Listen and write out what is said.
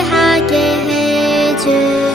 하게 해줄